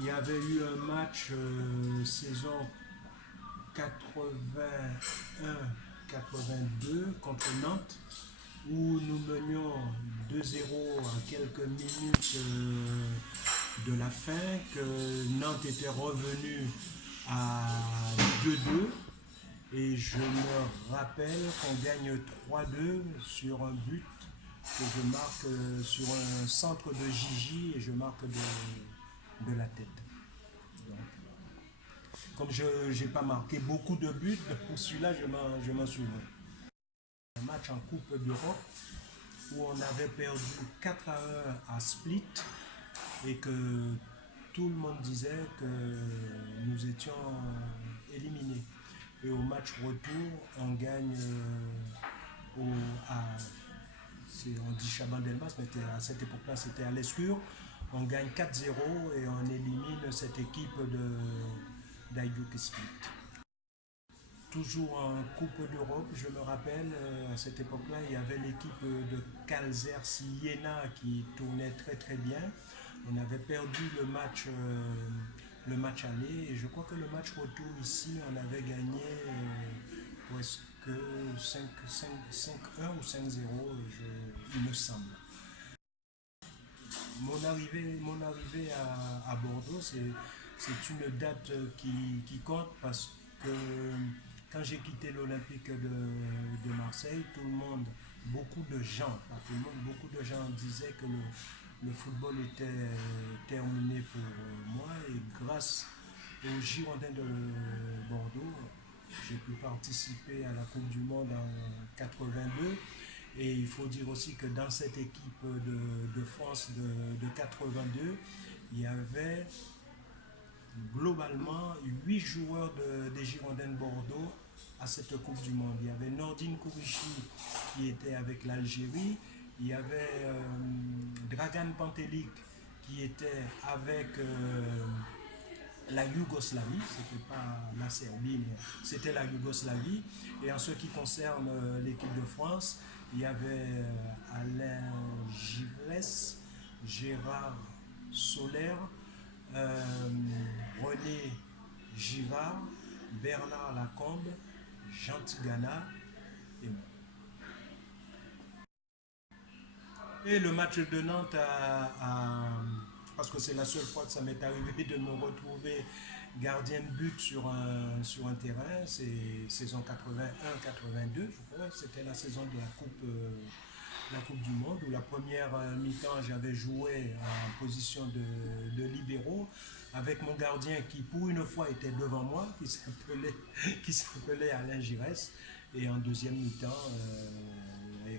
Il y avait eu un match saison 81-82 contre Nantes où nous menions 2-0 en quelques minutes de la fin, que Nantes était revenu à 2-2 et je me rappelle qu'on gagne 3-2 sur un but que je marque sur un centre de Gigi et je marque de la tête. Donc, comme je n'ai pas marqué beaucoup de buts, pour celui-là je m'en souviens. Un match en Coupe d'Europe où on avait perdu 4-1 à Split et que tout le monde disait que nous étions éliminés. Et au match retour, on gagne on dit Chabandelmas, mais à cette époque-là c'était à l'Escure. On gagne 4-0 et on élimine cette équipe d'Aïdouk Split. Toujours en Coupe d'Europe, je me rappelle, à cette époque-là, il y avait l'équipe de Calzer Siena qui tournait très très bien. On avait perdu le match aller et je crois que le match retour ici, on avait gagné presque 5-1 ou 5-0, il me semble. Mon arrivée à Bordeaux, c'est une date qui compte parce que quand j'ai quitté l'Olympique de Marseille, tout le monde, beaucoup de gens, pas tout le monde, beaucoup de gens disaient que le football était terminé pour moi et grâce aux Girondins de Bordeaux, j'ai pu participer à la Coupe du Monde en 82 et il faut dire aussi que dans cette équipe de France de 82, il y avait globalement 8 joueurs des Girondins de Bordeaux à cette Coupe du Monde. Il y avait Nordine Kourichi qui était avec l'Algérie, il y avait Dragan Pantelic qui était avec la Yougoslavie, c'était pas la Serbie, mais c'était la Yougoslavie. Et en ce qui concerne l'équipe de France, il y avait Alain Givres, Gérard Soler, René Givard, Bernard Lacombe, Jean Tigana et moi. Et le match de Nantes parce que c'est la seule fois que ça m'est arrivé de me retrouver gardien de but sur un terrain, c'est saison 81-82, je crois, c'était la saison de la Coupe du Monde, où la première mi-temps j'avais joué en position de libéraux avec mon gardien qui pour une fois était devant moi, qui s'appelait Alain Giresse, et en deuxième mi-temps,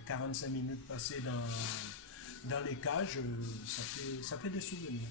45 minutes passées dans les cages, ça fait des souvenirs.